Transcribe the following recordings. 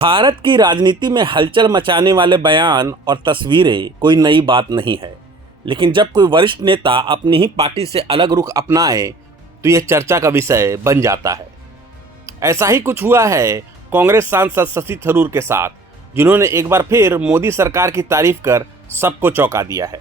भारत की राजनीति में हलचल मचाने वाले बयान और तस्वीरें कोई नई बात नहीं है, लेकिन जब कोई वरिष्ठ नेता अपनी ही पार्टी से अलग रुख अपनाए तो यह चर्चा का विषय बन जाता है। ऐसा ही कुछ हुआ है कांग्रेस सांसद शशि थरूर के साथ, जिन्होंने एक बार फिर मोदी सरकार की तारीफ कर सबको चौंका दिया है।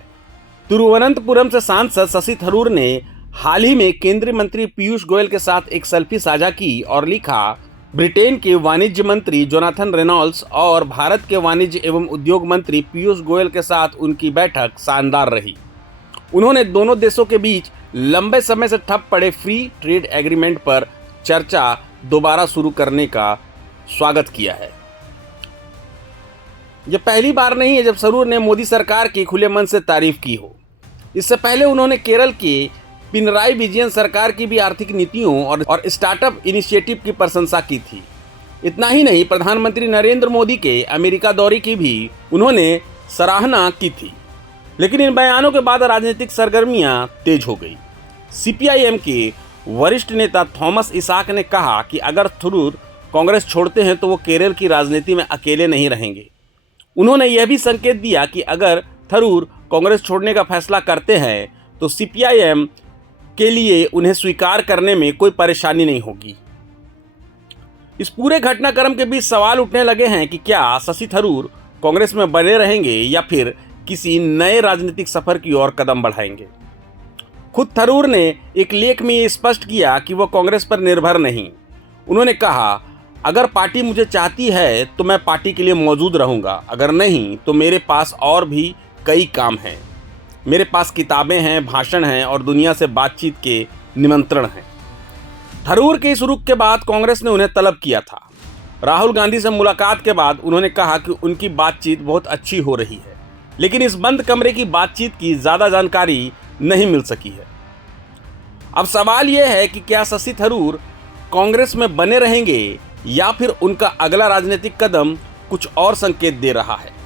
तिरुवनंतपुरम से सांसद शशि थरूर ने हाल ही में केंद्रीय मंत्री पीयूष गोयल के साथ एक सेल्फी साझा की और लिखा, ब्रिटेन के वाणिज्य मंत्री जोनाथन रेनॉल्ड्स और भारत के वाणिज्य एवं उद्योग मंत्री पीयूष गोयल के साथ उनकी बैठक शानदार रही। उन्होंने दोनों देशों के बीच लंबे समय से ठप पड़े फ्री ट्रेड एग्रीमेंट पर चर्चा दोबारा शुरू करने का स्वागत किया है। यह पहली बार नहीं है जब थरूर ने मोदी सरकार की खुले मन से तारीफ की हो। इससे पहले उन्होंने केरल के पिनराई विजयन सरकार की भी आर्थिक नीतियों और स्टार्टअप इनिशिएटिव की प्रशंसा की थी। इतना ही नहीं, प्रधानमंत्री नरेंद्र मोदी के अमेरिका दौरे की भी उन्होंने सराहना की थी। लेकिन इन बयानों के बाद राजनीतिक सरगर्मियां तेज हो गई। सीपीआईएम के वरिष्ठ नेता थॉमस इसाक ने कहा कि अगर थरूर कांग्रेस छोड़ते हैं तो वो केरल की राजनीति में अकेले नहीं रहेंगे। उन्होंने यह भी संकेत दिया कि अगर थरूर कांग्रेस छोड़ने का फैसला करते हैं तो सीपीआईएम के लिए उन्हें स्वीकार करने में कोई परेशानी नहीं होगी। इस पूरे घटनाक्रम के बीच सवाल उठने लगे हैं कि क्या शशि थरूर कांग्रेस में बने रहेंगे या फिर किसी नए राजनीतिक सफर की ओर कदम बढ़ाएंगे। खुद थरूर ने एक लेख में ये स्पष्ट किया कि वह कांग्रेस पर निर्भर नहीं। उन्होंने कहा, अगर पार्टी मुझे चाहती है तो मैं पार्टी के लिए मौजूद रहूंगा, अगर नहीं तो मेरे पास और भी कई काम हैं। मेरे पास किताबें हैं, भाषण हैं और दुनिया से बातचीत के निमंत्रण हैं। थरूर के इस रुख के बाद कांग्रेस ने उन्हें तलब किया था। राहुल गांधी से मुलाकात के बाद उन्होंने कहा कि उनकी बातचीत बहुत अच्छी हो रही है, लेकिन इस बंद कमरे की बातचीत की ज़्यादा जानकारी नहीं मिल सकी है। अब सवाल यह है कि क्या शशि थरूर कांग्रेस में बने रहेंगे या फिर उनका अगला राजनीतिक कदम कुछ और संकेत दे रहा है।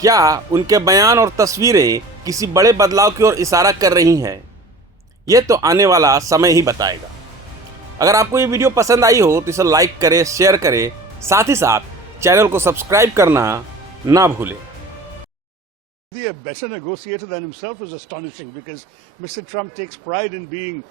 क्या उनके बयान और तस्वीरें किसी बड़े बदलाव की ओर इशारा कर रही हैं? यह तो आने वाला समय ही बताएगा। अगर आपको ये वीडियो पसंद आई हो तो इसे लाइक करें, शेयर करें, साथ ही साथ चैनल को सब्सक्राइब करना ना भूलें। A better negotiator than himself is astonishing, because Mr. Trump takes pride in being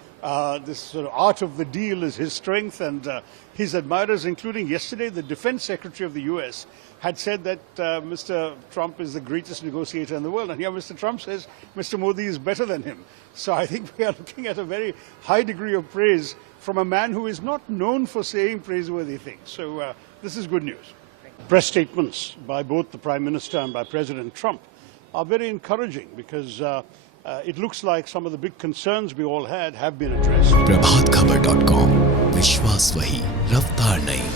this sort of art of the deal is his strength, and his admirers, including yesterday the defense secretary of the US, had said that Mr. Trump is the greatest negotiator in the world, and here Mr. Trump says Mr. Modi is better than him. So I think we are looking at a very high degree of praise from a man who is not known for saying praiseworthy things. So this is good news. Press statements by both the Prime Minister and by President Trump are very encouraging, because it looks like some of the big concerns we all had have been addressed. प्रभातखबर.com, विश्वास वही, रफ्तार नहीं।